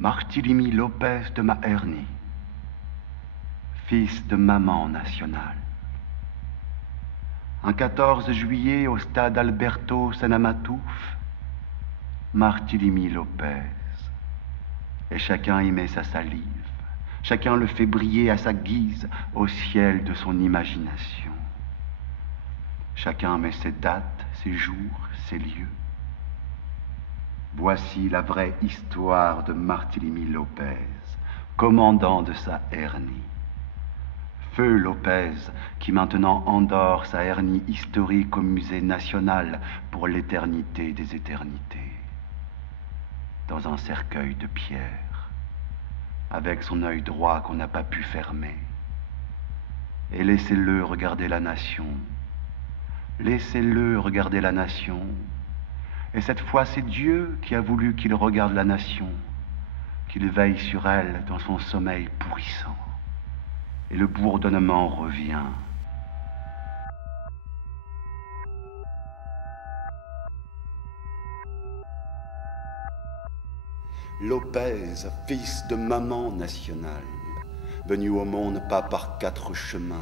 Barthélemy Lopez de Maherny, fils de maman nationale. Un 14 juillet au stade Alberto Sanamatouf, Barthélemy Lopez. Et chacun y met sa salive, chacun le fait briller à sa guise au ciel de son imagination. Chacun met ses dates, ses jours, ses lieux. Voici la vraie histoire de Barthélemy Lopez, commandant de sa hernie. Feu Lopez, qui maintenant endort sa hernie historique au musée national pour l'éternité des éternités. Dans un cercueil de pierre, avec son œil droit qu'on n'a pas pu fermer. Et laissez-le regarder la nation. Laissez-le regarder la nation. Et cette fois, c'est Dieu qui a voulu qu'il regarde la nation, qu'il veille sur elle dans son sommeil pourrissant. Et le bourdonnement revient. Lopez, fils de maman nationale, venu au monde pas par 4 chemins,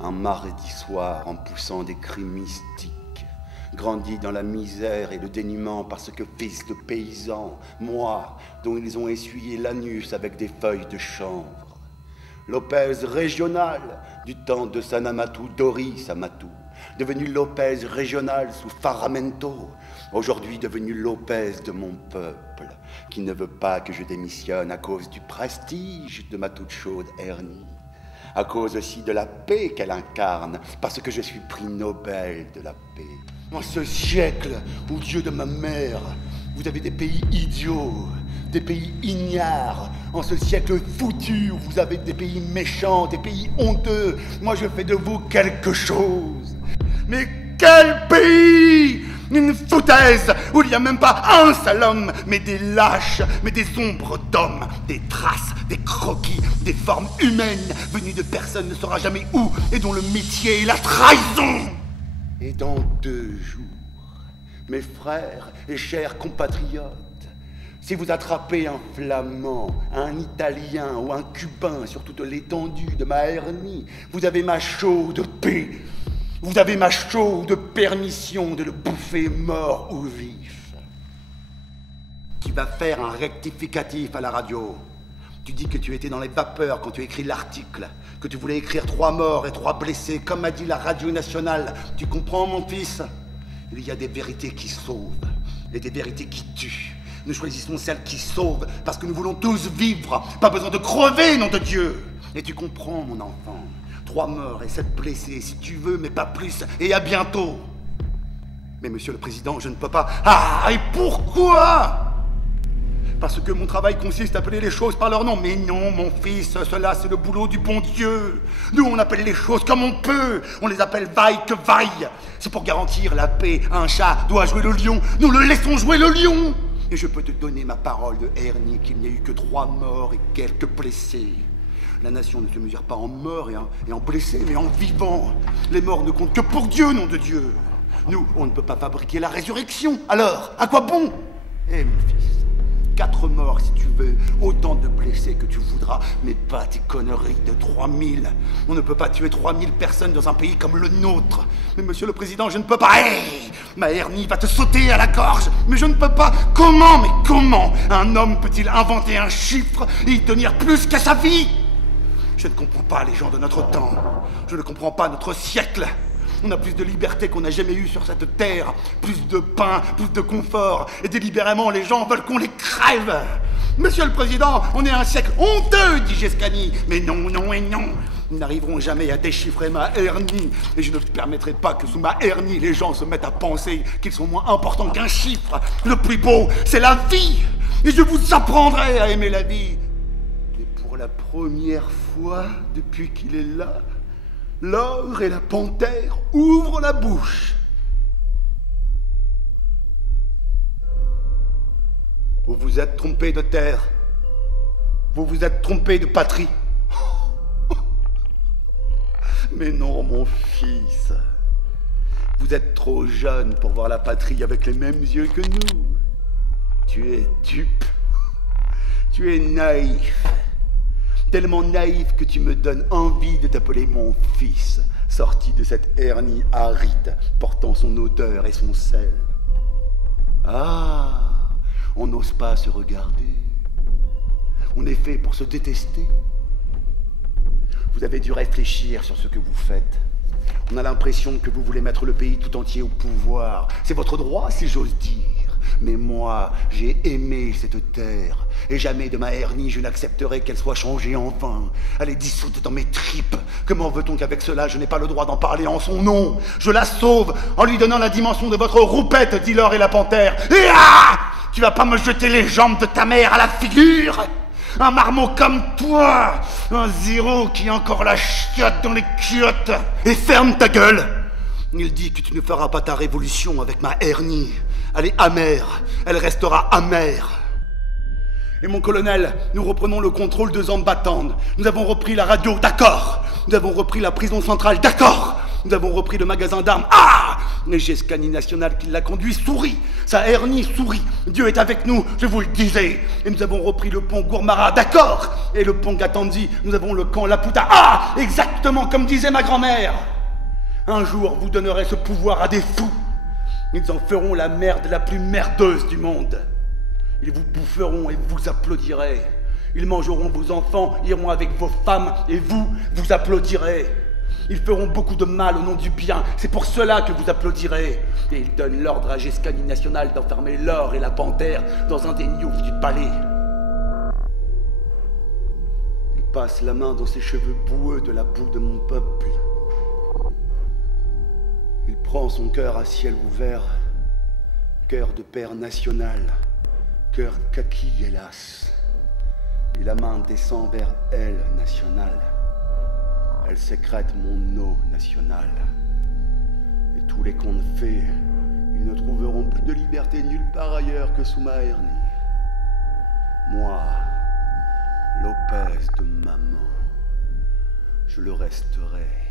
un mardi soir en poussant des cris mystiques, grandi dans la misère et le dénuement parce que fils de paysan, moi, dont ils ont essuyé l'anus avec des feuilles de chanvre. Lopez régional, du temps de Sanamatou, Doris Amatou, devenu Lopez régional sous Faramento, aujourd'hui devenu Lopez de mon peuple, qui ne veut pas que je démissionne à cause du prestige de ma toute chaude hernie, à cause aussi de la paix qu'elle incarne, parce que je suis prix Nobel de la paix. En ce siècle où Dieu de ma mère, vous avez des pays idiots, des pays ignares, en ce siècle foutu où vous avez des pays méchants, des pays honteux, moi je fais de vous quelque chose. Mais quel pays? Une foutaise où il n'y a même pas un seul homme, mais des lâches, mais des ombres d'hommes, des traces, des croquis, des formes humaines venues de personne ne saura jamais où et dont le métier est la trahison. Et dans 2 jours, mes frères et chers compatriotes, si vous attrapez un Flamand, un Italien ou un Cubain sur toute l'étendue de ma hernie, vous avez ma chaude paix. Vous avez ma chaude permission de le bouffer mort ou vif. Tu vas faire un rectificatif à la radio. Tu dis que tu étais dans les vapeurs quand tu écris l'article, que tu voulais écrire 3 morts et 3 blessés, comme a dit la radio nationale. Tu comprends, mon fils? Il y a des vérités qui sauvent et des vérités qui tuent. Nous choisissons celles qui sauvent parce que nous voulons tous vivre. Pas besoin de crever, nom de Dieu. Et tu comprends, mon enfant? 3 morts et 7 blessés, si tu veux, mais pas plus. Et à bientôt. Mais monsieur le président, je ne peux pas... Ah, et pourquoi? Parce que mon travail consiste à appeler les choses par leur nom. Mais non, mon fils, cela c'est le boulot du bon Dieu. Nous, on appelle les choses comme on peut. On les appelle vaille que vaille. C'est pour garantir la paix. Un chat doit jouer le lion. Nous le laissons jouer le lion. Et je peux te donner ma parole de hernie qu'il n'y a eu que 3 morts et quelques blessés. La nation ne se mesure pas en morts et en blessés, mais en vivants. Les morts ne comptent que pour Dieu, nom de Dieu. Nous, on ne peut pas fabriquer la résurrection. Alors, à quoi bon? Eh, mon fils, 4 morts si tu veux, autant de blessés que tu voudras, mais pas tes conneries de 3000. On ne peut pas tuer 3000 personnes dans un pays comme le nôtre. Mais monsieur le président, je ne peux pas. Hey, ma hernie va te sauter à la gorge, mais je ne peux pas. Comment? Mais comment un homme peut-il inventer un chiffre et y tenir plus qu'à sa vie? Je ne comprends pas les gens de notre temps. Je ne comprends pas notre siècle. On a plus de liberté qu'on n'a jamais eu sur cette terre. Plus de pain, plus de confort. Et délibérément, les gens veulent qu'on les crève. Monsieur le Président, on est à un siècle honteux, dit Giscani. Mais non, non et non. Nous n'arriverons jamais à déchiffrer ma hernie. Et je ne permettrai pas que sous ma hernie, les gens se mettent à penser qu'ils sont moins importants qu'un chiffre. Le plus beau, c'est la vie. Et je vous apprendrai à aimer la vie. Pour la première fois depuis qu'il est là, l'ogre et la panthère ouvrent la bouche. Vous vous êtes trompé de terre. Vous vous êtes trompé de patrie. Mais non, mon fils. Vous êtes trop jeune pour voir la patrie avec les mêmes yeux que nous. Tu es dupe. Tu es naïf. Tellement naïf que tu me donnes envie de t'appeler mon fils, sorti de cette hernie aride, portant son odeur et son sel. Ah, on n'ose pas se regarder. On est fait pour se détester. Vous avez dû réfléchir sur ce que vous faites. On a l'impression que vous voulez mettre le pays tout entier au pouvoir. C'est votre droit, si j'ose dire. Mais moi, j'ai aimé cette terre. Et jamais de ma hernie, je n'accepterai qu'elle soit changée en vin. Elle est dissoute dans mes tripes. Comment veut-on qu'avec cela, je n'ai pas le droit d'en parler en son nom? Je la sauve en lui donnant la dimension de votre roupette, dit l'or et la panthère. Et ah! Tu vas pas me jeter les jambes de ta mère à la figure? Un marmot comme toi, un zéro qui a encore la chiotte dans les culottes. Et ferme ta gueule! Il dit que tu ne feras pas ta révolution avec ma hernie. Elle est amère, elle restera amère. Et mon colonel, nous reprenons le contrôle de Zambatande. Nous avons repris la radio, d'accord. Nous avons repris la prison centrale, d'accord. Nous avons repris le magasin d'armes, ah! Et Jescani National qui l'a conduit sourit. Sa hernie sourit. Dieu est avec nous, je vous le disais. Et nous avons repris le pont Gourmara, d'accord. Et le pont Gatandi, nous avons le camp Laputa, ah! Exactement comme disait ma grand-mère. Un jour, vous donnerez ce pouvoir à des fous. Ils en feront la merde la plus merdeuse du monde. Ils vous boufferont et vous applaudirez. Ils mangeront vos enfants, iront avec vos femmes et vous applaudirez. Ils feront beaucoup de mal au nom du bien. C'est pour cela que vous applaudirez. Et ils donnent l'ordre à Jescani National d'enfermer l'or et la panthère dans un des newfs du palais. Il passe la main dans ses cheveux boueux de la boue de mon peuple. Il prend son cœur à ciel ouvert, cœur de père national, cœur kaki hélas. Et la main descend vers elle nationale. Elle sécrète mon eau nationale. Et tous les contes faits, ils ne trouveront plus de liberté nulle part ailleurs que sous ma hernie. Moi, Lopez de maman, je le resterai.